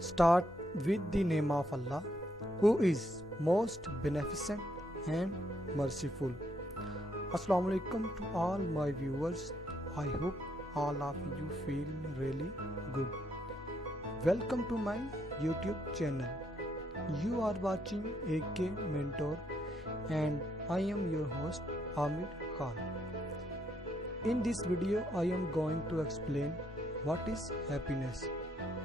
Start with the name of Allah, who is most beneficent and merciful. Assalamu alaikum to all my viewers. I hope all of you feel really good. Welcome to my YouTube channel. You are watching AK Mentor and I am your host Amir Khan. In this video I am going to explain what is happiness.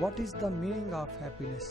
What is the meaning of happiness?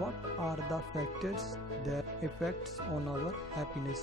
What are the factors that affects on our happiness?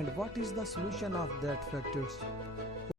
And what is the solution of that factors?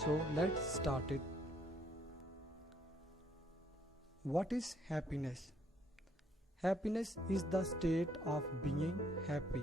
So let's start it. What is happiness? Happiness is the state of being happy.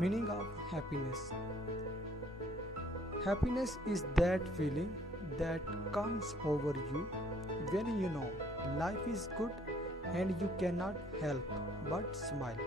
Meaning of happiness. Happiness is that feeling that comes over you when you know life is good and you cannot help but smile.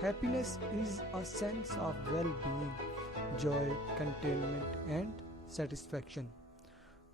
Happiness is a sense of well-being, joy, contentment and satisfaction.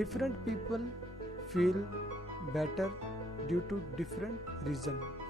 Different people feel better due to different reason.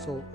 So,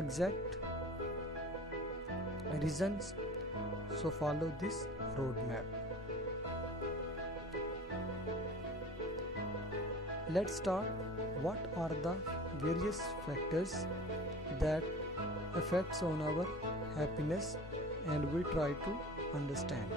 exact reasons, so follow this roadmap. Let's start. What are the various factors that affects on our happiness and we try to understand.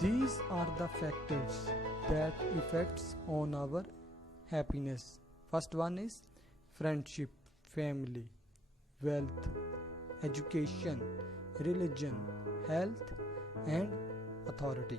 These are the factors that affects on our happiness. First one is friendship, family, wealth, education, religion, health and authority.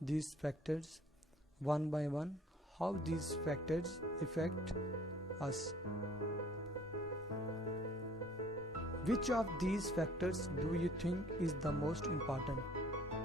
these factors one by one, how these factors affect us. Which of these factors do you think is the most important?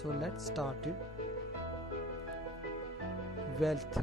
So let's start it. Wealth,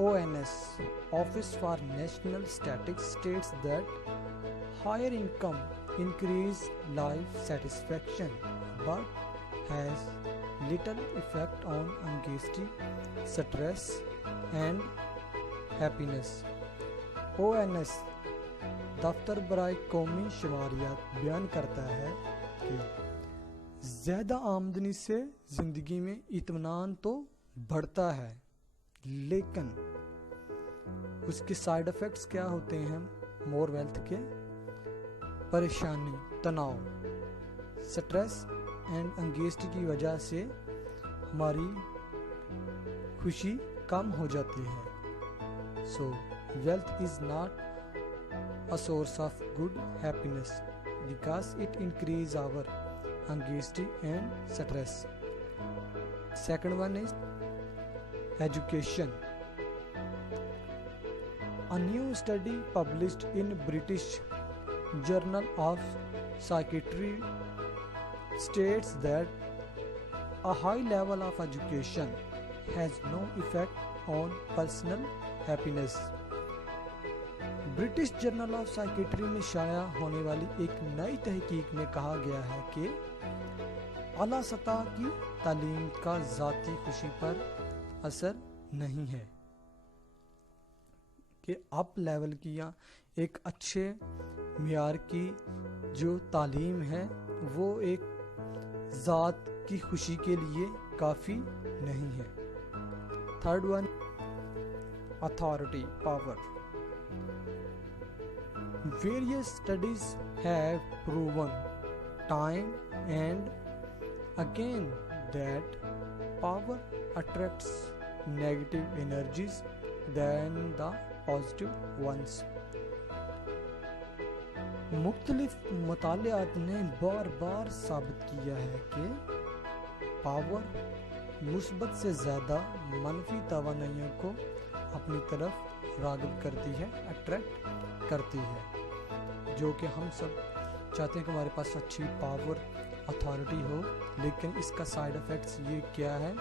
ONS, Office for National Statistics, states that higher income increase life satisfaction but has little effect on anxiety, stress and happiness. ONS دفتر برائے قومی شماریات بیان کرتا ہے کہ زیادہ آمدنی سے زندگی میں اطمینان تو بڑھتا ہے، لیکن اس کے سائیڈ ایفیکٹس کیا ہوتے ہیں؟ مور ویلتھ کے پریشانی، تناؤ، سٹریس اینڈ انگیزٹی کی وجہ سے ہماری خوشی کم ہو جاتی ہے. So wealth is not a source of good happiness because it increases our anxiety and stress. Second one is education. A new study published in British Journal of Psychiatry states that a high level of education has no effect on personal happiness. British Journal of Psychiatry میں شائع ہونے والی ایک نئی تحقیق میں کہا گیا ہے کہ اعلیٰ سطح کی تعلیم کا ذاتی خوشی پر اثر نہیں ہے، کہ اپ لیول کی یا ایک اچھے معیار کی جو تعلیم ہے وہ ایک ذات کی خوشی کے لیے کافی نہیں ہے. Third one, authority, power. Various studies have proven time and again that power attracts negative energies than the positive ones. مختلف مطالعات نے بار بار ثابت کیا ہے کہ پاور مثبت سے زیادہ منفی توانائیوں کو اپنی طرف راغب کرتی ہے، اٹریکٹ کرتی ہے، جو کہ ہم سب چاہتے ہیں کہ ہمارے پاس اچھی پاور، اتھارٹی ہو، لیکن اس کا سائیڈ ایفیکٹس یہ کیا ہے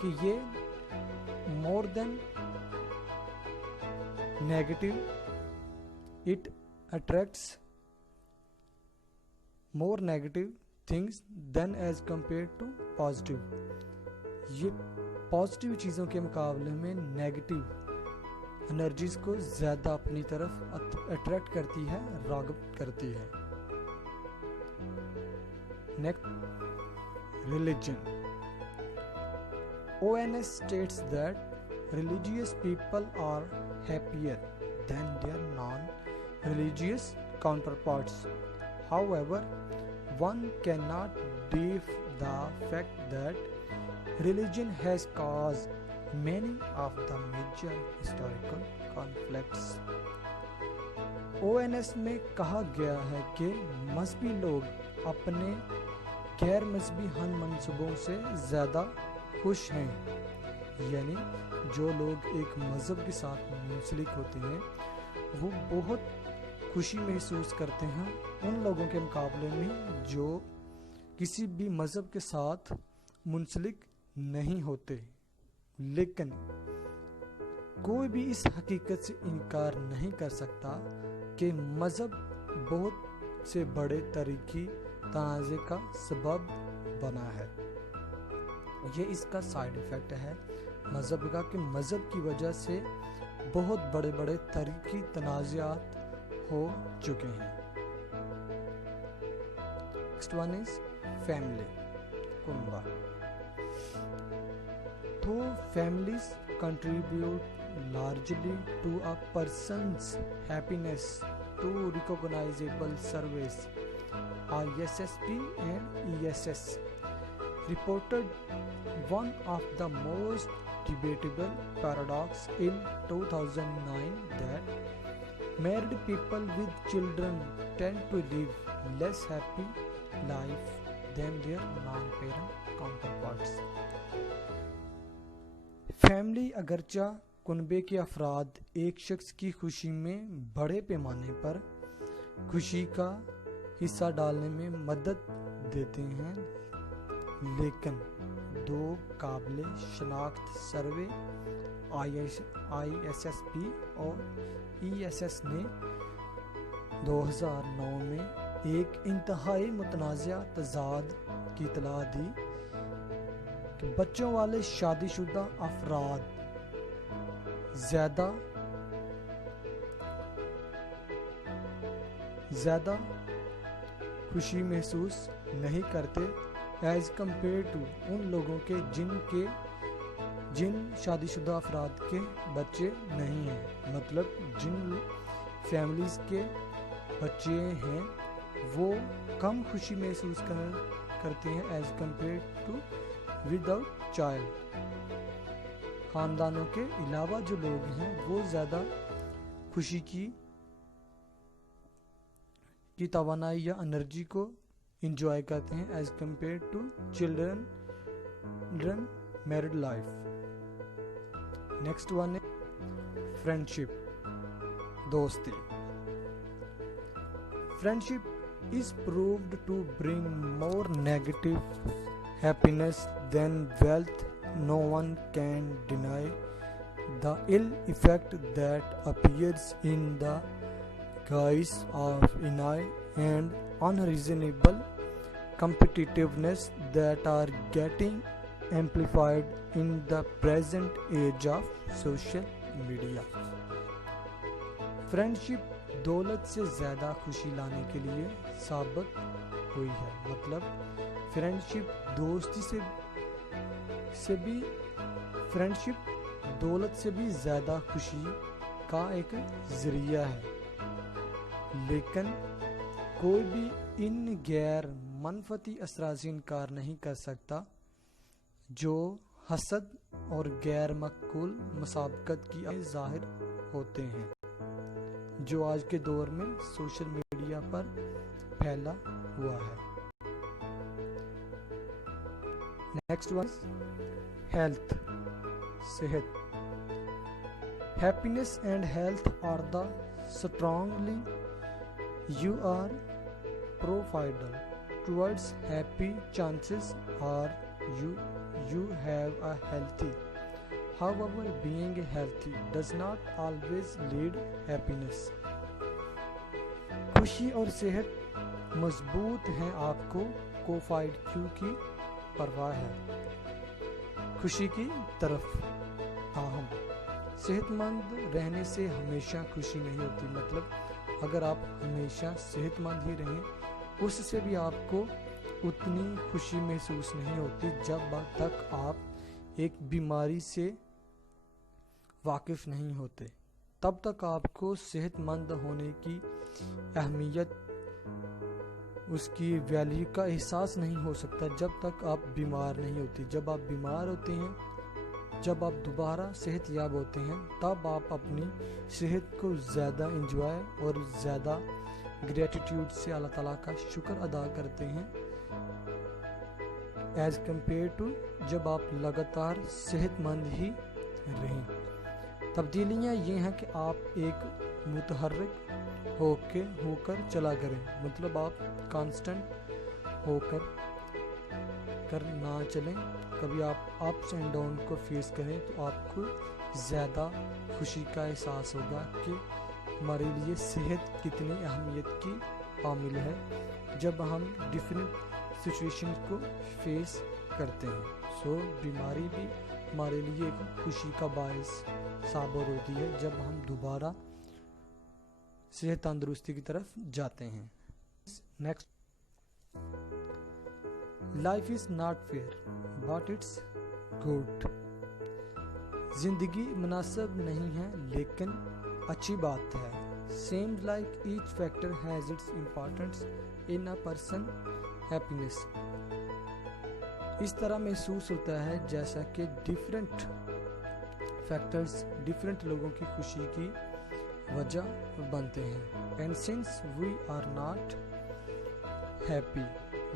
کہ یہ more than negative, it attracts more negative things than as compare to positive. یہ پازیٹیو چیزوں کے مقابلے میں نیگیٹو انرجیز کو زیادہ اپنی طرف اٹریکٹ کرتی ہے، راغب کرتی ہے. Next, religion. ONS states that religious people are happier than their non-religious counterparts. However, one cannot deny the fact that religion has caused many of the major historical conflicts. ONS میں کہا گیا ہے کہ مذہبی لوگ اپنے غیر مذہبی ہم منصبوں سے زیادہ خوش ہیں، یعنی جو لوگ ایک مذہب کے ساتھ منسلک ہوتے ہیں وہ بہت خوشی محسوس کرتے ہیں ان لوگوں کے مقابلے میں جو کسی بھی مذہب کے ساتھ منسلک نہیں ہوتے. لیکن کوئی بھی اس حقیقت سے انکار نہیں کر سکتا کہ مذہب بہت سے بڑے تاریخی تنازع کا سبب بنا ہے. یہ اس کا سائیڈ ایفیکٹ ہے مذہب کا، کہ مذہب کی وجہ سے بہت بڑے بڑے تاریخی تنازعات ہو چکے ہیں. نیکسٹ ون از فیملی، کنبہ. Though families contribute largely to a person's happiness to recognizable surveys, ISSP and ESS reported one of the most debatable paradox in 2009 that married people with children tend to live less happy life than their non-parent counterparts. Family اگرچہ کنبے کے افراد ایک شخص کی خوشی میں بڑے پیمانے پر خوشی کا حصہ ڈالنے میں مدد دیتے ہیں، لیکن دو قابل شناخت سروے ISSP اور ESS نے 2009 میں ایک انتہائی متنازع تضاد کی اطلاع دی کہ بچوں والے شادی شدہ افراد زیادہ خوشی محسوس نہیں کرتے ایز کمپیئر ٹو ان لوگوں کے جن شادی شدہ افراد کے بچے نہیں ہیں، مطلب جن فیملیز کے بچے ہیں وہ کم خوشی محسوس کرتے ہیں as compare to without child. خاندانوں کے علاوہ جو لوگ ہیں وہ زیادہ خوشی کی توانائی یا انرجی کو انجوائے کرتے ہیں as compare to children married life. Next one ہے فرینڈشپ، دوستی۔ Friendship is proved to bring more negative happiness than wealth. No one can deny the ill effect that appears in the guise of ennui and unreasonable competitiveness that are getting amplified in the present age of social media. Friendship دولت سے زیادہ خوشی لانے کے لیے ثابت ہوئی ہے، مطلب فرینڈشپ دولت سے بھی زیادہ خوشی کا ایک ذریعہ ہے، لیکن کوئی بھی ان غیر منفعتی اثرات سے انکار نہیں کر سکتا جو حسد اور غیر معقول مسابقت کی ظاہر ہوتے ہیں، جو آج کے دور میں سوشل میڈیا پر پھیلا ہوا ہے۔ نیکسٹ ون ہیلتھ، صحت۔ Happiness and health are the strongly you are profiled towards happy chances are you have a healthy. However, being healthy does not always lead happiness. خوشی اور صحت مضبوط ہیں، آپ کو کوفائڈ کیو کی پرواہ ہے خوشی کی طرف، تاہم صحت مند رہنے سے ہمیشہ خوشی نہیں ہوتی، مطلب اگر آپ ہمیشہ صحت مند ہی رہیں اس سے بھی آپ کو اتنی خوشی محسوس نہیں ہوتی جب تک آپ ایک بیماری سے واقف نہیں ہوتے، تب تک آپ کو صحت مند ہونے کی اہمیت، اس کی ویلیو کا احساس نہیں ہو سکتا جب تک آپ بیمار نہیں ہوتے۔ جب آپ بیمار ہوتے ہیں، جب آپ دوبارہ صحت یاب ہوتے ہیں، تب آپ اپنی صحت کو زیادہ انجوائے اور زیادہ گریٹیٹیوڈ سے اللہ تعالیٰ کا شکر ادا کرتے ہیں ایز کمپیئر ٹو جب آپ لگاتار صحت مند ہی رہیں۔ تبدیلیاں یہ ہیں کہ آپ ایک متحرک ہو کر چلا کریں، مطلب آپ کانسٹنٹ ہو کر نہ چلیں، کبھی آپ اپس اینڈ ڈاؤن کو فیس کریں تو آپ کو زیادہ خوشی کا احساس ہوگا کہ ہمارے لیے صحت کتنی اہمیت کی حامل ہے جب ہم ڈفرینٹ سچویشن کو فیس کرتے ہیں۔ بیماری بھی ہمارے لیے ایک خوشی کا باعث ثابت ہوتی ہے جب ہم دوبارہ صحت تندرستی کی طرف جاتے ہیں۔ Next, life is not fair but it's good. زندگی مناسب نہیں ہے لیکن اچھی بات ہے۔ Seems like each factor has its importance in a person's happiness. اس طرح محسوس ہوتا ہے جیسا کہ ڈفرینٹ فیکٹرز ڈفرینٹ لوگوں کی خوشی کی وجہ بنتے ہیں۔ And since we are not happy,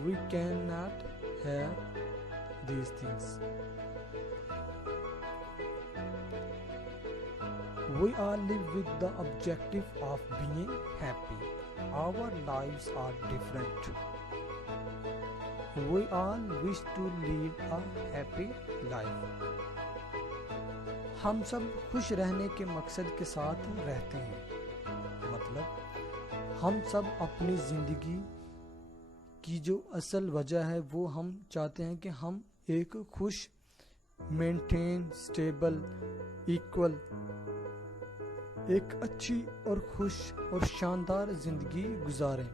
we cannot have these things. We all live with the objective of being happy. Our lives are different. We all wish to live a happy life. ہم سب خوش رہنے کے مقصد کے ساتھ رہتے ہیں، مطلب ہم سب اپنی زندگی کی جو اصل وجہ ہے وہ ہم چاہتے ہیں کہ ہم ایک خوش، مینٹین، سٹیبل، ایکول، ایک اچھی اور خوش اور شاندار زندگی گزاریں،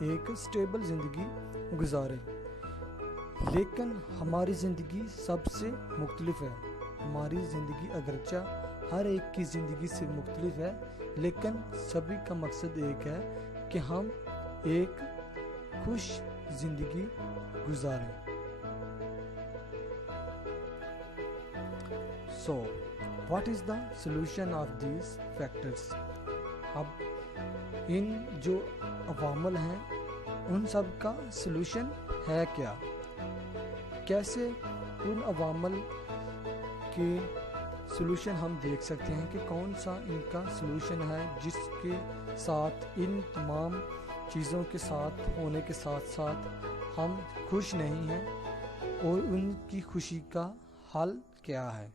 ایک سٹیبل زندگی گزاریں۔ لیکن ہماری زندگی سب سے مختلف ہے۔ ہماری زندگی اگرچہ ہر ایک کی زندگی سے مختلف ہے، لیکن سبھی کا مقصد ایک ہے کہ ہم ایک خوش زندگی گزاریں۔ So, what is the solution of these factors؟ اب ان جو عوامل ہیں ان سب کا سلوشن ہے کیا؟ کیسے ان عوامل کے سلوشن ہم دیکھ سکتے ہیں کہ کون سا ان کا سلوشن ہے جس کے ساتھ ان تمام چیزوں کے ساتھ ہونے کے ساتھ ساتھ ہم خوش نہیں ہیں، اور ان کی خوشی کا حل کیا ہے؟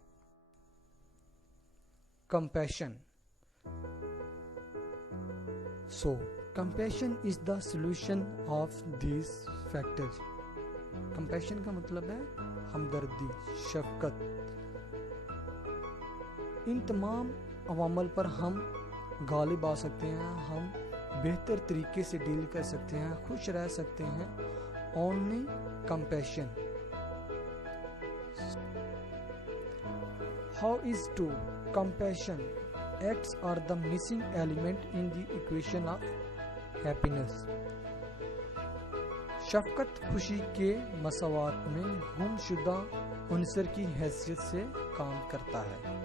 Compassion. So, compassion is the solution of these factors. Compassion کا مطلب ہے ہمدردی، شفقت۔ ان تمام عوامل پر ہم غالب آ سکتے ہیں، ہم بہتر طریقے سے ڈیل کر سکتے ہیں، خوش رہ سکتے ہیں۔ Only compassion. How is to compassion acts are the missing element in the equation of happiness. شفقت خوشی کے مساوات میں گم شدہ عنصر کی حیثیت سے کام کرتا ہے۔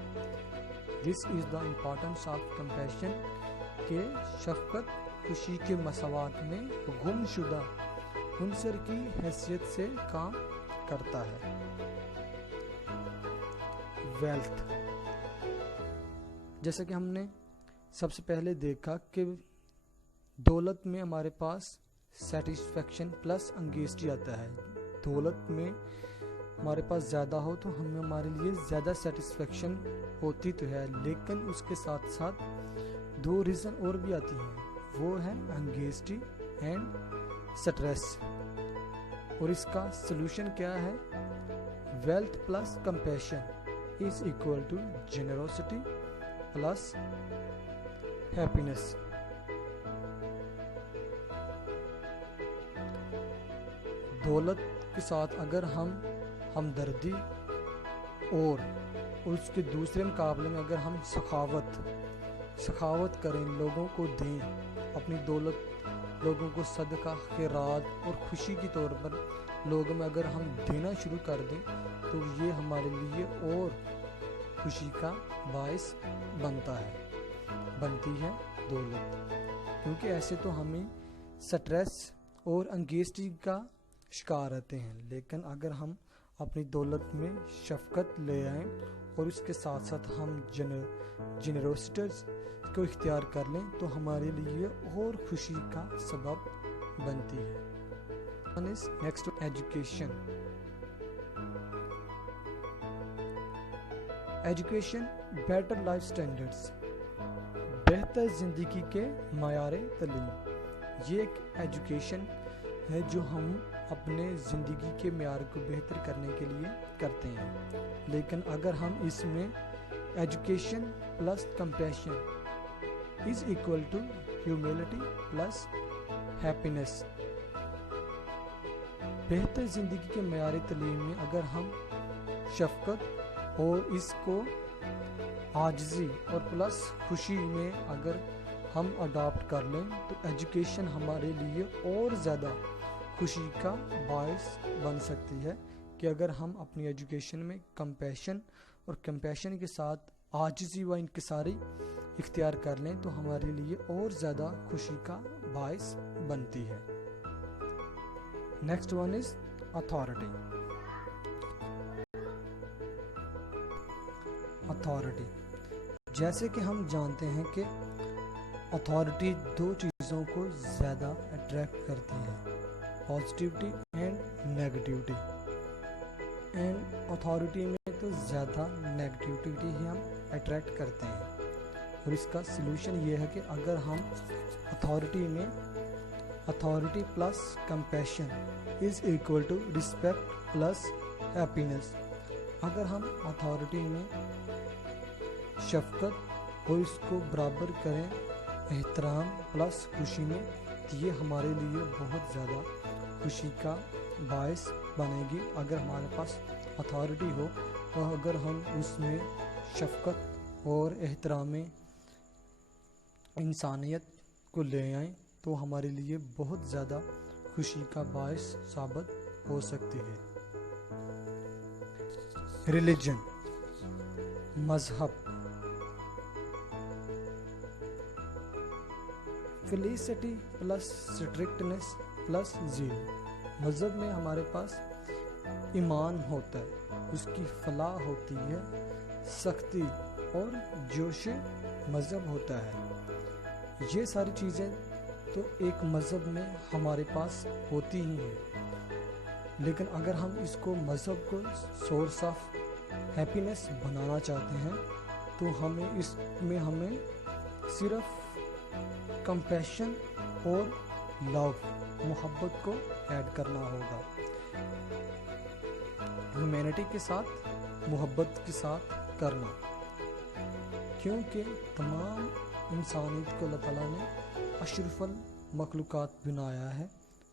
This is the importance of compassion کہ شفقت خوشی کے مساوات میں گم شدہ عنصر کی حیثیت سے کام کرتا ہے۔ ویلتھ، جیسا کہ ہم نے سب سے پہلے دیکھا کہ دولت میں ہمارے پاس سیٹسفیکشن پلس انگیزٹی آتا ہے۔ دولت میں ہمارے پاس زیادہ ہو تو ہمارے لیے زیادہ سیٹسفیکشن ہوتی تو ہے، لیکن اس کے ساتھ ساتھ دو ریزن اور بھی آتی ہیں، وہ ہے انگیزٹی اینڈ سٹریس۔ اور اس کا سلوشن کیا ہے؟ Wealth plus compassion is equal to generosity plus happiness۔ دولت کے ساتھ اگر ہم ہمدردی اور اس کے دوسرے مقابلے میں اگر ہم سخاوت کریں، لوگوں کو دیں، اپنی دولت لوگوں کو صدقہ، خیرات اور خوشی کے طور پر لوگوں میں اگر ہم دینا شروع کر دیں تو یہ ہمارے لیے اور خوشی کا باعث بنتی ہے دولت، کیونکہ ایسے تو ہمیں سٹریس اور انگیزٹی کا شکار رہتے ہیں۔ لیکن اگر ہم اپنی دولت میں شفقت لے آئیں اور اس کے ساتھ ساتھ ہم جنروسٹیز کو اختیار کر لیں تو ہمارے لیے اور خوشی کا سبب بنتی ہے۔ Next, education. Education better life standards, بہتر زندگی کے معیار تعلیم۔ یہ ایک ایجوکیشن ہے جو ہم اپنے زندگی کے معیار کو بہتر کرنے کے لیے کرتے ہیں، لیکن اگر ہم اس میں education plus compassion is equal to humility plus happiness, بہتر زندگی کے معیار تعلیم میں اگر ہم شفقت اور اس کو عاجزی اور پلس خوشی میں اگر ہم اڈاپٹ کر لیں تو ایجوکیشن ہمارے لیے اور زیادہ خوشی کا باعث بن سکتی ہے، کہ اگر ہم اپنی ایجوکیشن میں کمپیشن اور کمپیشن کے ساتھ عاجزی و انکساری اختیار کر لیں تو ہمارے لیے اور زیادہ خوشی کا باعث بنتی ہے۔ نیکسٹ ون از اتھارٹی۔ اتھارٹی، جیسے کہ ہم جانتے ہیں کہ اتھارٹی دو چیزوں کو زیادہ اٹریکٹ کرتی ہے، positivity and negativity, and authority میں تو زیادہ نیگیٹیوٹی ہی ہم اٹریکٹ کرتے ہیں۔ اور اس کا سلوشن یہ ہے کہ اگر ہم authority plus compassion is equal to respect plus happiness, اگر ہم اتھارٹی میں شفقت اور اس کو برابر کریں احترام پلس خوشی میں، تو یہ ہمارے لیے بہت زیادہ خوشی کا باعث بنے گی اگر ہمارے پاس اتھارٹی ہو، اور اگر ہم اس میں شفقت اور احترام انسانیت کو لے آئیں تو ہمارے لیے بہت زیادہ خوشی کا باعث ثابت ہو سکتی ہے۔ ریلیجن، مذہب، فیلسٹی پلس اسٹرکٹنس پلس زیل، مذہب میں ہمارے پاس ایمان ہوتا ہے، اس کی فلاح ہوتی ہے، سختی اور جوش مذہب ہوتا ہے۔ یہ ساری چیزیں تو ایک مذہب میں ہمارے پاس ہوتی ہی ہیں، لیکن اگر ہم اس کو مذہب کو سورس آف ہیپینس بنانا چاہتے ہیں تو ہمیں صرف کمپیشن اور لو، محبت کو ایڈ کرنا ہوگا، ہیومینٹی کے ساتھ، محبت کے ساتھ کرنا، کیونکہ تمام انسانیت کو اللہ تعالیٰ نے اشرف المخلوقات بنایا ہے،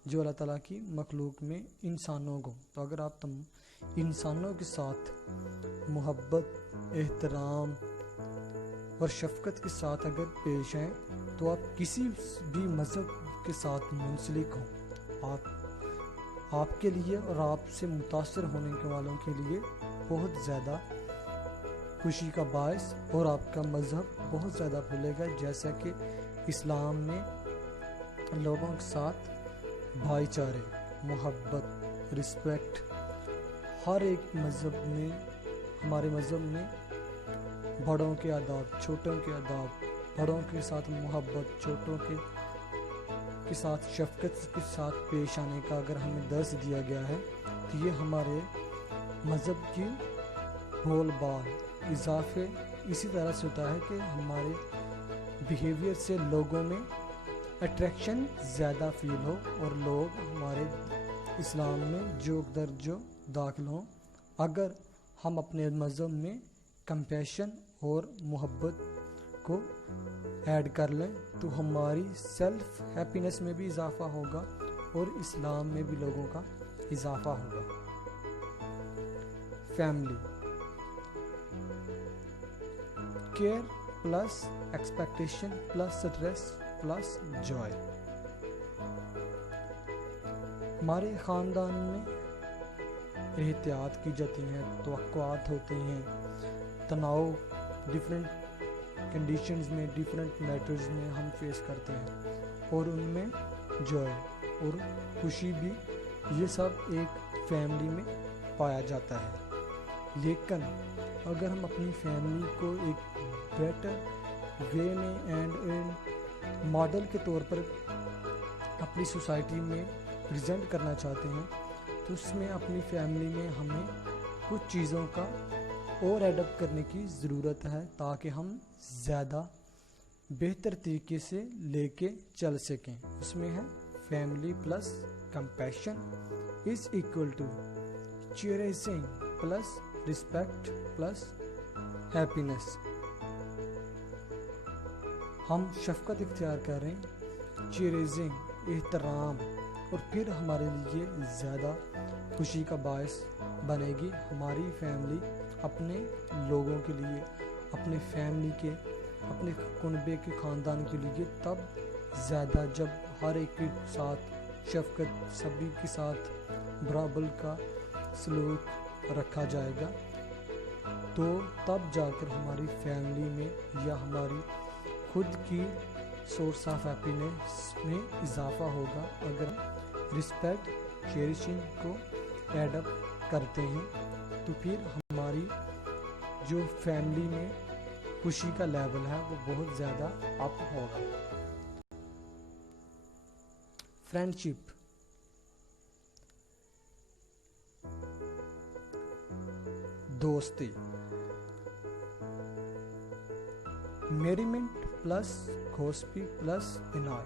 جو اللہ تعالیٰ کی مخلوق میں انسانوں کو، تو اگر آپ انسانوں کے ساتھ محبت، احترام اور شفقت کے ساتھ اگر پیش آئیں تو آپ کسی بھی مذہب کے ساتھ منسلک ہوں، آپ کے لیے اور آپ سے متاثر ہونے کے والوں کے لیے بہت زیادہ خوشی کا باعث، اور آپ کا مذہب بہت زیادہ پھولے گا، جیسا کہ اسلام میں لوگوں کے ساتھ بھائی چارے، محبت، رسپیکٹ، ہر ایک مذہب میں، ہمارے مذہب میں بڑوں کے آداب، چھوٹوں کے آداب، بڑوں کے ساتھ محبت، چھوٹوں کے ساتھ شفقت کے ساتھ پیش آنے کا اگر ہمیں درس دیا گیا ہے تو یہ ہمارے مذہب کی بول بال اضافے اسی طرح سے ہوتا ہے کہ ہمارے بیہیویئر سے لوگوں میں اٹریکشن زیادہ فیل ہو، اور لوگ ہمارے اسلام میں جو درجو داخل ہوں۔ اگر ہم اپنے مذہب میں کمپیشن اور محبت کو ایڈ کر لیں تو ہماری سیلف ہیپینس میں بھی اضافہ ہوگا اور اسلام میں بھی لوگوں کا اضافہ ہوگا۔ Family, care plus expectation plus stress plus joy, ہمارے خاندان میں احتیاط کی جاتی ہیں، توقعات ہوتی ہیں، تناؤ ڈفرینٹ کنڈیشنز میں، ڈفرینٹ میٹرز میں ہم فیس کرتے ہیں، اور ان میں جوائے اور خوشی بھی، یہ سب ایک فیملی میں پایا جاتا ہے۔ لیکن اگر ہم اپنی فیملی کو ایک بیٹر وے میں اینڈ ماڈل کے طور پر اپنی سوسائٹی میں پریزنٹ کرنا چاہتے ہیں تو اس میں اپنی فیملی میں ہمیں کچھ چیزوں کا اور ایڈ اپ کرنے کی ضرورت ہے تاکہ ہم زیادہ بہتر طریقے سے لے کے چل سکیں۔ اس میں ہے family plus compassion is equal to cherishing plus respect plus happiness, ہم شفقت اختیار کریں، چیریشنگ احترام، اور پھر ہمارے لیے زیادہ خوشی کا باعث بنے گی ہماری فیملی اپنے لوگوں کے لیے، اپنے فیملی کے، اپنے کنبے کے خاندان کے لیے تب زیادہ، جب ہر ایک کے ساتھ شفقت، سبھی کے ساتھ برابر کا سلوک رکھا جائے گا تو تب جا کر ہماری فیملی میں یا ہماری خود کی سورس آف ہیپینس میں اضافہ ہوگا اگر ہم رسپیکٹ، چیریشنگ کو ایڈ اپ کرتے ہیں، تو پھر ہماری جو فیملی میں خوشی کا لیول ہے وہ بہت زیادہ اپ ہوگا۔ فرینڈشپ، دوستی، merriment plus gossip plus annoy।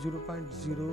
0.0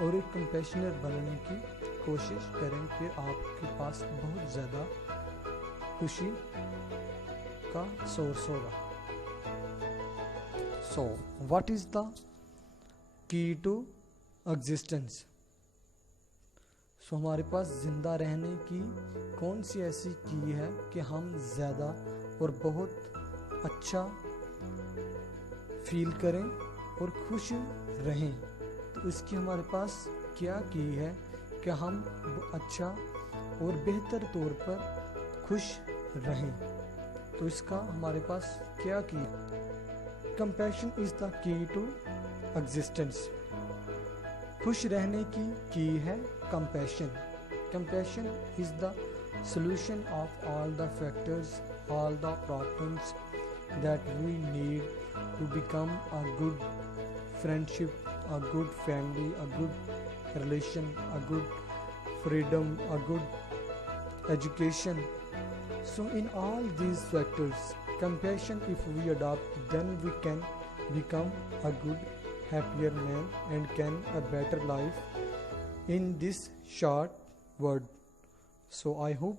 اور ایک کمپیشنیٹ بننے کی کوشش کریں، پھر آپ کے پاس بہت زیادہ خوشی کا سورس ہوگا. So, what is the key to existence? ہمارے پاس زندہ رہنے کی کون سی ایسی کی ہے کہ ہم زیادہ اور بہت اچھا فیل کریں اور خوش رہیں. تو اس کی ہمارے پاس کیا کی ہے کہ ہم اچھا اور بہتر طور پر خوش رہیں. تو اس کا ہمارے پاس کیا کی ہے؟ Compassion is the key to existence. خوش رہنے کی ہے compassion. Compassion is the solution of all the factors, all the problems that we need to become a good friendship, a good family, a good relation, a good freedom, a good education. So in all these factors, compassion, if we adopt, then we can become a good, happier man and can a better life in this short world. So I hope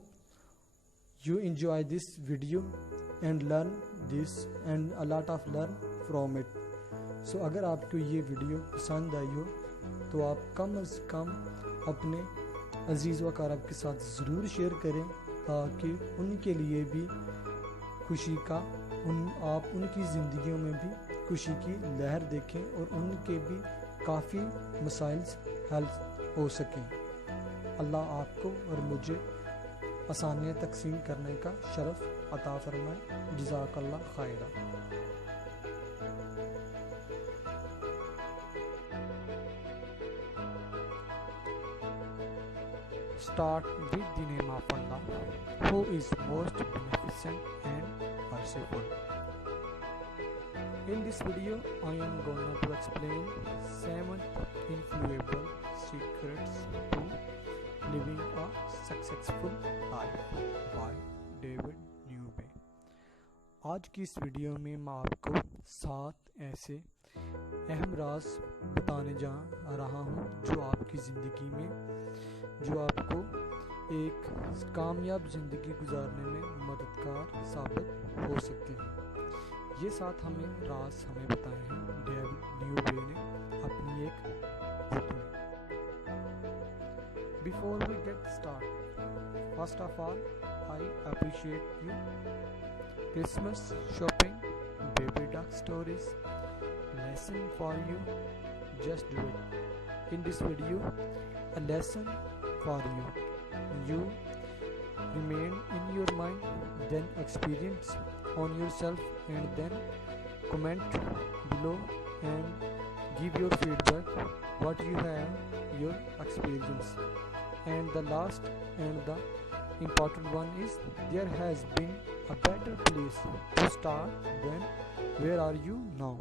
you enjoy this video and learn this and a lot of learn from it. So اگر آپ کو یہ video پسند آئی ہو تو آپ کم از کم اپنے عزیز و اقارب کے ساتھ ضرور شیئر کریں، تاکہ ان کے لیے بھی خوشی کا آپ ان کی زندگیوں میں بھی خوشی کی لہر دیکھیں اور ان کے بھی کافی مسائل حل ہو سکیں. اللہ آپ کو اور مجھے آسانیاں تقسیم کرنے کا شرف عطا فرمائے. جزاک اللہ خیرہ. Start with the name of Allah, who is most beneficent and merciful. In this video, I am going to explain 7 infallible secrets to living a successful life by David Newby. آج کی اس ویڈیو میں آپ کو 7 ایسے اہم راز بتانے جا رہا ہوں جو آپ کی زندگی میں جو آپ کو ایک کامیاب زندگی گزارنے میں مددگار ثابت ہو سکتے ہیں. یہ 7 راز ہمیں بتائے ہیں ڈیوڈ نیوبے نے اپنی ایک بک میں. Before we get started, first of all, I appreciate you. Christmas shopping, baby duck stories, lesson for you, just do it. In this video, a lesson for you. You remain in your mind, then experience on yourself, and then comment below and give your feedback what you have your experience. And the last and the important one is, there has been a better place to start than where are you now.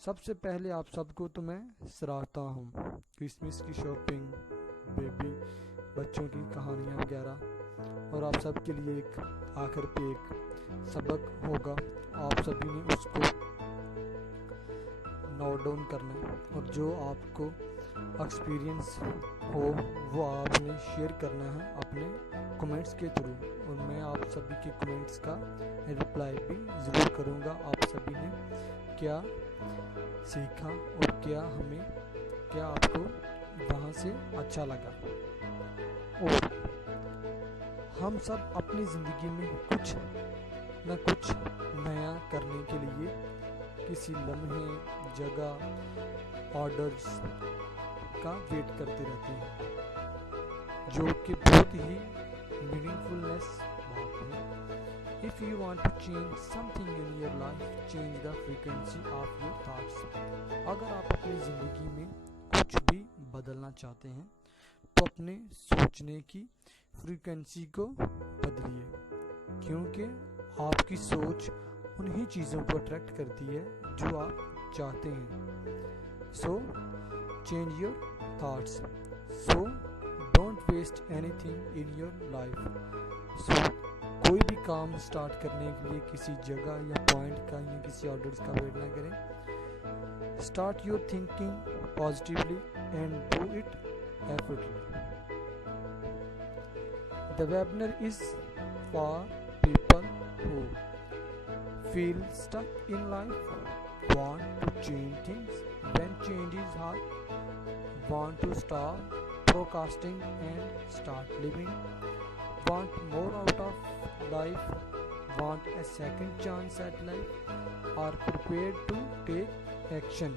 سب سے پہلے آپ سب کو تو میں سراہتا ہوں. Christmas کی shopping, baby بچوں کی کہانیاں وغیرہ، اور آپ سب کے لیے ایک آخر پہ ایک سبق ہوگا. آپ سبھی نے اس کو نوٹ ڈاؤن کرنا ہے، اور جو آپ کو ایکسپیرینس ہو وہ آپ نے شیئر کرنا ہے اپنے کمنٹس کے تھرو، اور میں آپ سبھی کے کمنٹس کا رپلائی بھی ضرور کروں گا. آپ سبھی نے کیا سیکھا اور کیا آپ کو وہاں سے اچھا لگا. اور ہم سب اپنی زندگی میں کچھ نہ کچھ نیا کرنے کے لیے کسی لمحے، جگہ، آرڈرز کا ویٹ کرتے رہتے ہیں، جو کہ بہت ہی میننگ فلنس بات ہے. If you want to change something in your life, change the frequency of your thoughts. اگر آپ اپنی زندگی میں کچھ بھی بدلنا چاہتے ہیں تو اپنے سوچنے کی فریکوینسی کو بدلیے، کیونکہ آپ کی سوچ انہی چیزوں کو اٹریکٹ کرتی ہے جو آپ چاہتے ہیں. So change your thoughts. So don't waste anything in your life. So کوئی بھی کام سٹارٹ کرنے کے لیے کسی جگہ یا پوائنٹ کا یا کسی آرڈرز کا ویٹ نہ کریں. Start your thinking positively and do it effortlessly. The webinar is for people who feel stuck in life, want to change things when change is hard, want to stop procrastinating and start living, want more out of life, want a second chance at life, are prepared to take action.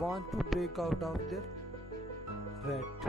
Want to break out of their rut,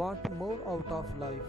Want more out of life,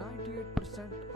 98%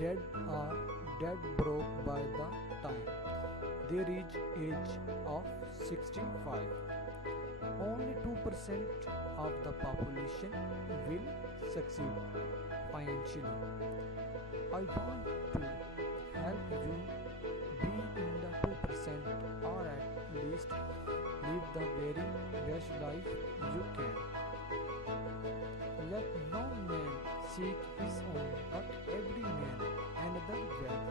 dead or dead broke by the time they reach age of 65. Only 2% of the population will succeed financially. I want to help you be in the 2% or at least live the very best life you can. Let no man seek his own, but every man another wealth.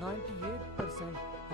98%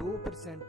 2%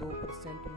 2%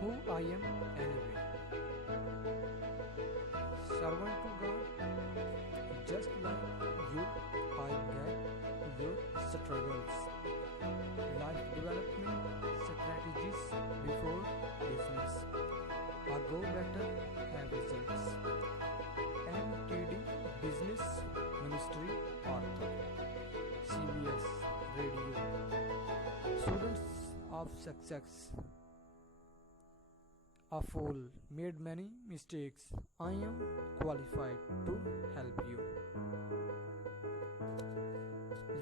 Who I am anyway. Servant to God, just like you, I get your struggles. Life development strategies before business. A go better have results. MTD Business Ministry Author. CBS Radio. Students of success. A fool made many mistakes. I am qualified to help you.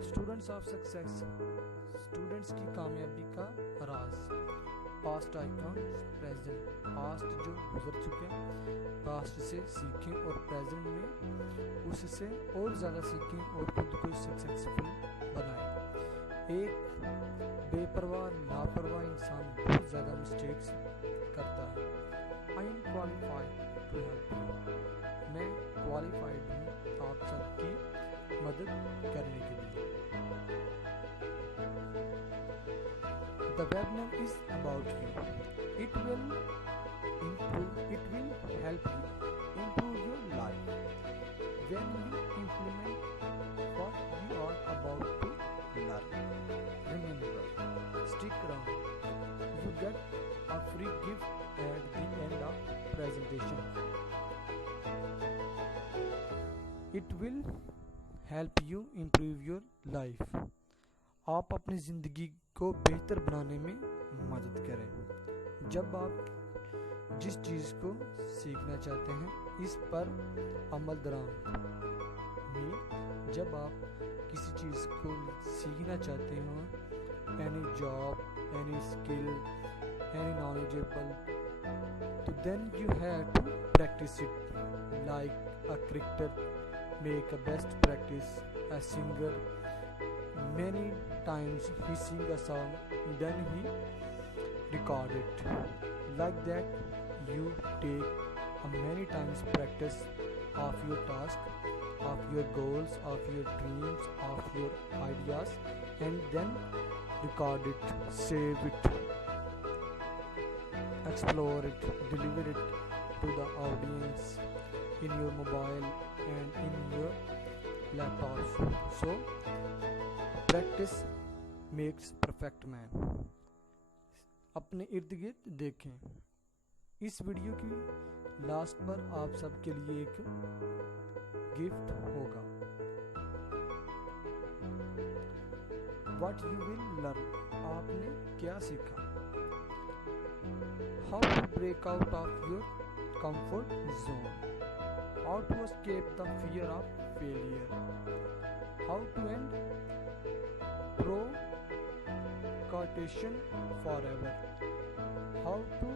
Students of success, students کی کامیابی کا راز، past icons, present, past جو گزر چکے ہیں، past سے سیکھیں اور پریزنٹ میں اس سے اور زیادہ سیکھیں اور خود کو سکسیسفل بنائیں۔ ایک بے پرواہ لاپرواہ انسان بہت زیادہ مسٹیکس کرتا ہے۔ I am qualified to help you. میں qualified ہوں آپ سب کی مدد کرنے کے لیے۔ The webinar is about you. It will help you improve your life. When you implement what you are about to learn. Remember, stick around. You get a free gift at the end of presentation. It will help you improve your life. آپ اپنی زندگی کو بہتر بنانے میں مدد کریں۔ جب آپ جس چیز کو سیکھنا چاہتے ہیں اس پر عمل درآمد میں، جب آپ کسی چیز کو سیکھنا چاہتے ہوں، any job, any skill, any knowledgeable, so then you have to practice it. Like a cricketer make a best practice, a singer many times he sing a song, then he record it. Like that you take a many times practice of your task, of your goals, of your dreams, of your ideas, and then record it, save it, explore it, deliver it to the audience in your mobile and in your laptops. So practice makes perfect man. اپنے ارد گرد دیکھیں۔ اس video کی last پر آپ سب کے لیے ایک gift ہوگا۔ What you will learn. آپ نے کیا سیکھا؟ How to break out of your comfort zone. How to escape the fear of failure. How to end procrastination forever. How to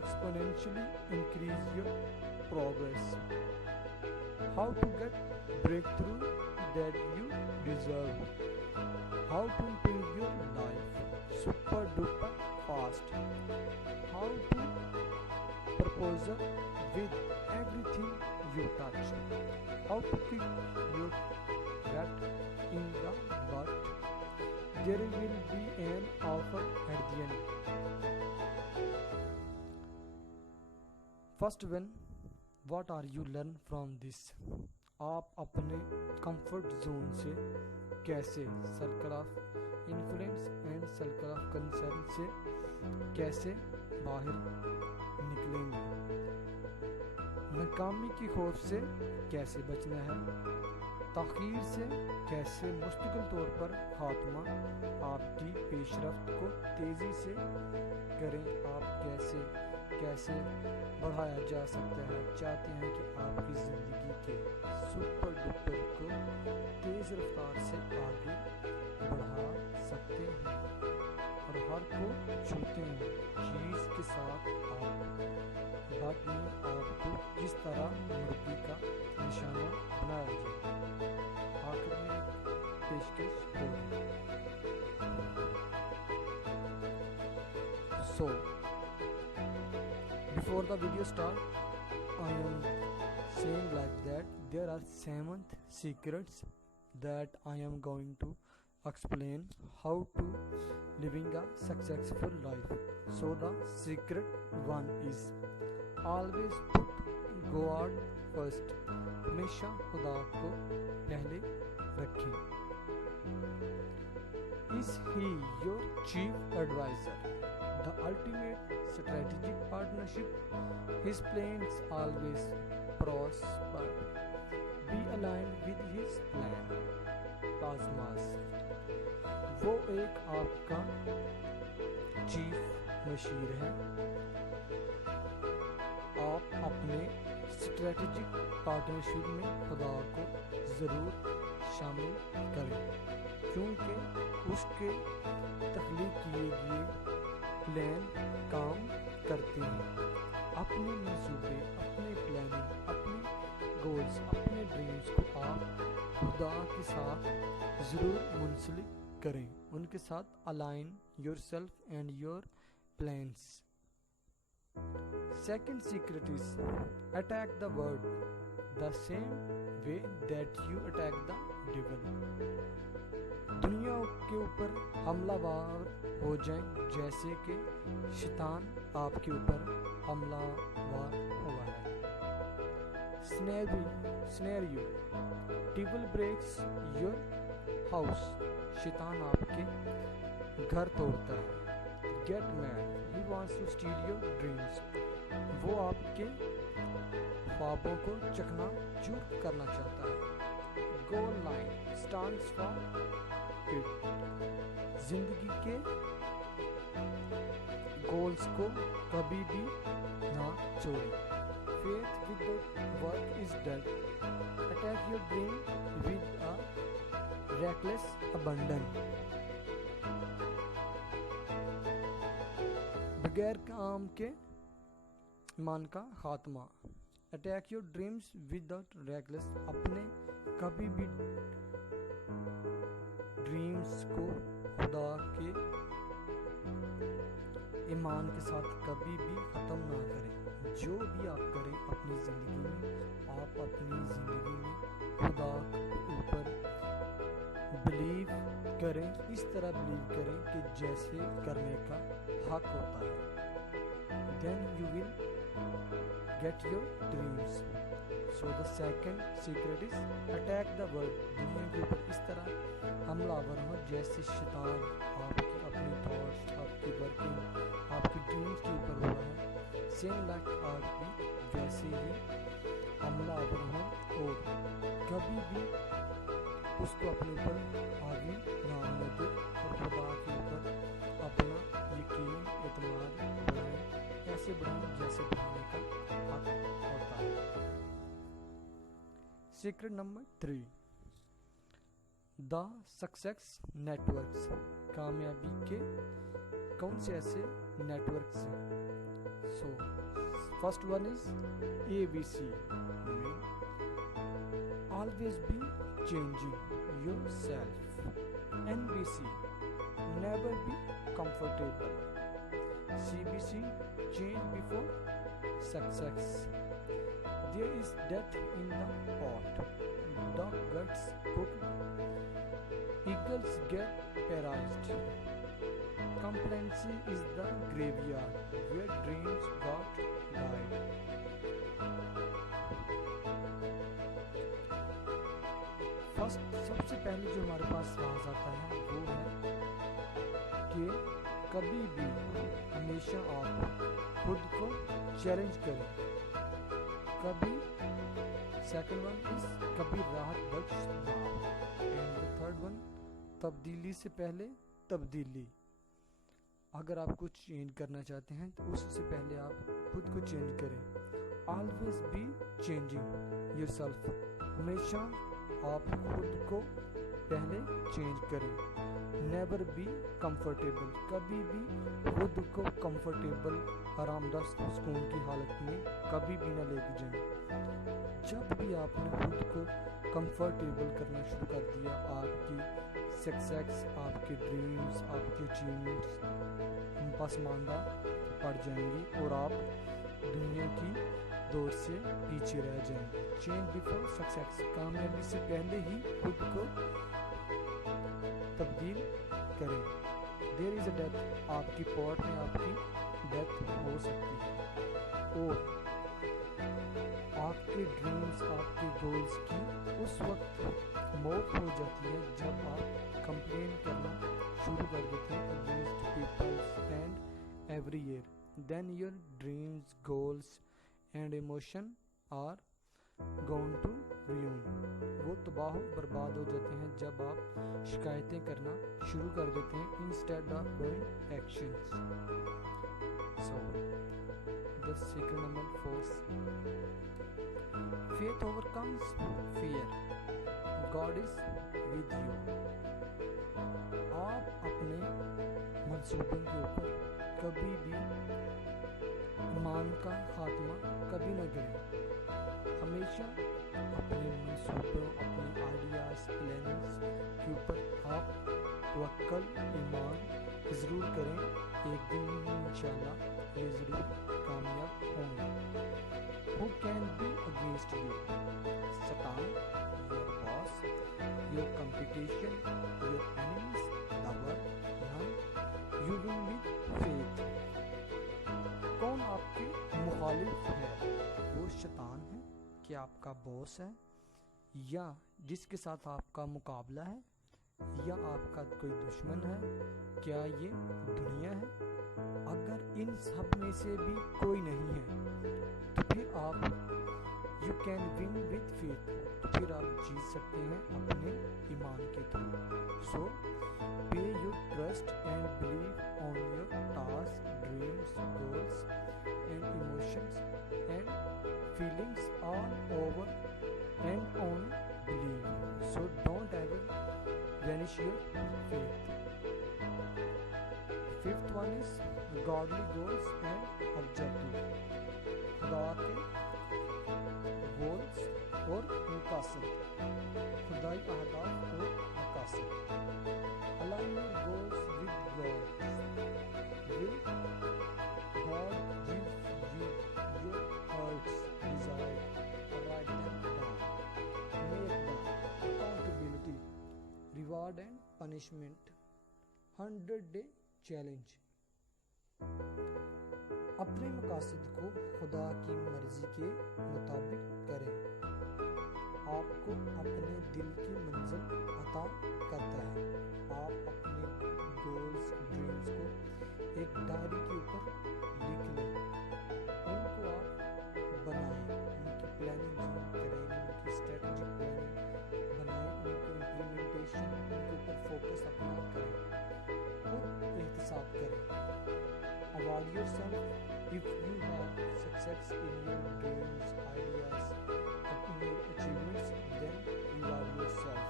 exponentially increase your progress. How to get breakthrough that you deserve. How to improve your life super duper fast. How to propose with everything you touch. How to kick your rat in the butt. There will be an offer at the end. First one, what are you learn from this? آپ اپنے comfort zone سے کیسے، circle of influence and circle of concern سے کیسے باہر نکلیں گے؟ ناکامی کی خوف سے کیسے بچنا ہے؟ تاخیر سے کیسے مستقل طور پر خاتمہ آپ کی پیش رفت کو تیزی سے کریں؟ آپ کیسے بڑھایا جا سکتا ہے؟ چاہتے ہیں کہ آپ کی زندگی کے سپر ڈپر کو تیز رفتار سے آگے بڑھا سکتے ہیں اور ہر کو چھوتے ہیں چیز کے ساتھ آپ بٹ میں آپ کو کس طرح مرغی کا نشانہ بنایا جائے۔ آخر میں پیشکش ہوگی۔ So before the video start, I am saying like that there are 7 secrets that I am going to explain how to living a successful life. So the secret 1 is always put God first. ہمیشہ خدا کو پہلے رکھیں۔ Is he your chief advisor? The ultimate strategic partnership. His plans always prosper. Be aligned with his plan. Plasmas. وہ ایک آپ کا chief مشیر ہے۔ آپ اپنے اسٹریٹجک پارٹنرشپ میں خدا کو ضرور شامل کریں۔ کیونکہ اس کے تخلیق کیے گئے پلان کام کرتے ہیں. اپنے منصوبے، اپنے پلاننگ، اپنے گولز، اپنے ڈریمز کو آپ خدا کے ساتھ ضرور منسلک کریں. ان کے ساتھ align yourself and your plans. Second secret is attack the world the same way that you attack the devil. دنیا کے اوپر حملہ وار ہو جائیں جیسے کہ شیطان آپ کے اوپر حملہ وار ہوا ہے. Scenario devil breaks your house. شیطان آپ کے گھر توڑتا ہے. Get mad. He wants to steal your dreams. وہ آپ کے خوابوں کو چکنا چور کرنا چاہتا ہے. Goal line stands for it. زندگی کے گولز کو کبھی بھی نہ چھوڑیں. Faith without work is dead. Attack your dream with a reckless abandon. بغیر کام کے ایمان کا خاتمہ. Attack your dreams without reckless. اپنے کبھی بھی ڈریمز کو خدا کے ایمان کے ساتھ کبھی بھی ختم نہ کریں. جو بھی آپ کریں اپنی زندگی میں، آپ اپنی زندگی میں خدا کے اوپر بلیو کریں. اس طرح بلیو کریں کہ جیسے کرنے کا حق ہوتا ہے. Then you will get your dreams. So the second secret is attack the world. دنیا کے اوپر اس طرح حملہ آور ہو جیسے شیطان آپ کی اپنی تھاٹس، آپ کی ورکنگ، آپ کی ڈریمز کے اوپر ہوا ہے. سیم لائک آج بھی ویسے ہی حملہ آور ہو اور کبھی بھی اس کو اپنے اوپر آگے نہ آنے دے اور خدا کے اوپر اپنا یقین، اعتماد بڑھائیں. ایسے بڑھائیں جیسے بڑھانے کا حق ہوتا ہے. Secret number 3 the success networks. کامیابی کے کون سے ایسے نیٹورکس ہیں؟ So first one is ABC. Always be changing yourself. NBC never be comfortable. CBC change before success. There is death in the pot. Dog gets cooked. Eagles get paralyzed. Complacency is the graveyard where dreams got died. First سب سے پہلے جو ہمارے پاس راز آتا ہے وہ ہے کہ کبھی بھی ہمیشہ آپ خود کو چیلنج کریں. کبھی سیکنڈ ون از کبھی راحت بخش نہ. اینڈ دا تھرڈ ون تبدیلی سے پہلے تبدیلی. اگر آپ کچھ چینج کرنا چاہتے ہیں تو اس سے پہلے آپ خود کو چینج کریں. Always be changing yourself. ہمیشہ آپ خود کو پہلے چینج کریں. Never be comfortable. کبھی بھی خود کو کمفرٹیبل، آرام دہ سکون کی حالت میں کبھی بھی نہ لے کے جائیں. جب بھی آپ نے خود کو کمفرٹیبل کرنا شروع کر دیا، آپ کی سکسیس، آپ کے ڈریمز، آپ کے اچیومنٹس پسماندہ پڑ جائیں گی اور آپ دنیا کی دور سے پیچھے رہ جائیں گے. Change before success. کامیابی سے پہلے ہی خود کو تبدیل کریں. دیر از اے ڈیتھ. آپ کی پاٹ میں آپ کی ڈیتھ ہو سکتی ہے اور آپ کے ڈریمز، آپ کے گولز کی اس وقت موت ہو جاتی ہے جب آپ کمپلین کرنا شروع کر دیتے ہیں against peoples and every year. Then your dreams, goals and emotion are gone to ruin. وہ تباہ و برباد ہو جاتے ہیں جب آپ شکایتیں کرنا شروع کر دیتے ہیں instead of doing actions. So the secret number 4, faith overcomes fear. God is with you. آپ اپنے منصوبوں کے اوپر کبھی بھی ایمان کا خاتمہ کبھی نہ کریں. ہمیشہ اپنے منصوبوں، اپنے آئیڈیاز، پلانز کے اوپر آپ توکل، ایمان ضرور کریں. ایک دن انشاءاللہ یہ ضرور کامیاب ہوں گے. Who can be against you? Satan, your boss, your competition, your enemies, the world, none. You win with faith. کون آپ کے مخالف ہے؟ وہ شیطان ہے کہ آپ کا باس ہے، یا جس کے ساتھ آپ کا مقابلہ ہے، یا آپ کا کوئی دشمن ہے، کیا یہ دنیا ہے؟ اگر ان سب میں سے بھی کوئی نہیں ہے تو پھر آپ you can one with faith, تو پھر آپ جیت سکتے ہیں اپنے ایمان کے through. So pay your trust and believe on your task, dreams, goals and emotions and feelings all over and on blue. So don't ever vanish your faith. Fifth one is godly goals and objectives. خدا کے goals اور مقاصد، خدائی اہداف اور مقاصد. Align your goals with God's will. God gives you your heart's desire. Write them down. Make them accountability. Reward and punishment. 100-day challenge. اپنے مقاصد کو خدا کی مرضی کے مطابق کریں. آپ کو اپنے دل کی منزل عطا کرتا ہے. آپ اپنے گولز، ڈریمز کو ایک ڈائری کے اوپر لکھ لیں. ان کو آپ بنائیں، ان کی پلاننگ کریں، ان کی اسٹریٹجک پلاننگ بنائیں، ان کی امپلیمنٹیشن، ان کے اوپر فوکس اپنا کریں اور احتساب کریں. Award yourself if you have success in your dreams, ideas, and in your achievements, then reward yourself.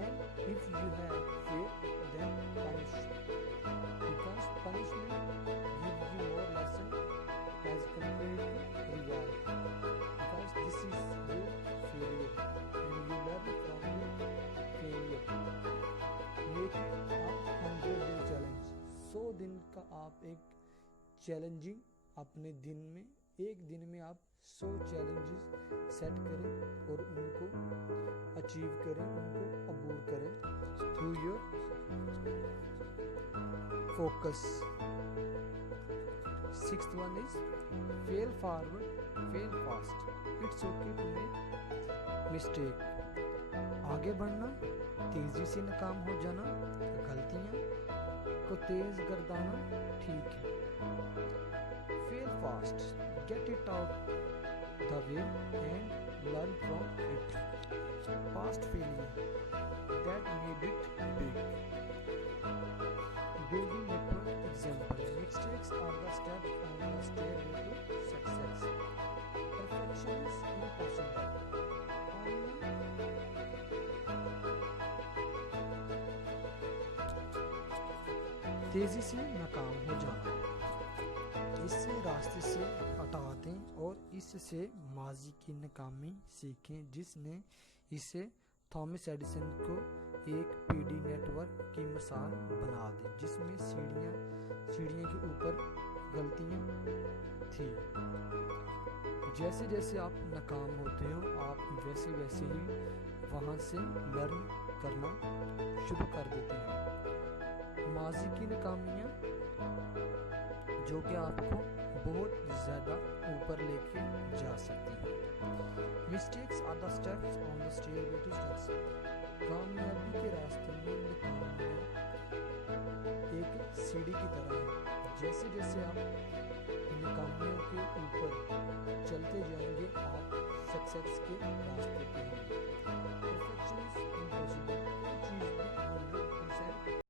And if you have faith, then punish. Because punishment gives you more lesson as compared to reward. Because this is your failure and you learn from your failure. Make it a 100-day challenge. 100 دن کا آپ ایک challenging اپنے دن میں، ایک دن میں آپ 100 challenges set کریں اور ان کو اچیو کریں، ان کو عبور کریں through your focus. 6th one is fail forward, fail fast. It's okay to make mistake. آگے بڑھنا، تیزی سے ناکام ہو جانا، غلطیاں کو تیز گردانا ٹھیک ہے. Fail fast, get it out the way and learn from it. Past failure that made it big. Building network example. Mistakes are the steps on the stairway to success. Perfection is impossible. تیزی سے ناکام ہو جانا، اس سے راستے سے ہٹا دیں اور اس سے ماضی کی ناکامی سیکھیں جس نے اسے تھامس ایڈیسن کو ایک پی ڈی نیٹ ورک کی مثال بنا دی، جس میں سیڑھیاں کے اوپر غلطیاں تھیں. جیسے جیسے آپ ناکام ہوتے ہو، آپ ویسے ویسے ہی وہاں سے لرن کرنا شروع کر دیتے ہیں. ماضی کی ناکامیاں جو کہ آپ کو بہت زیادہ اوپر لے کے جا سکتی ہیں. Mistakes are the steps on the stairway to success. کامیابی کے راستے میں ناکامیاں ایک سیڑھی کی طرح ہے. جیسے جیسے آپ ناکامیوں کے اوپر چلتے جائیں گے، آپ سکسیس کے راستے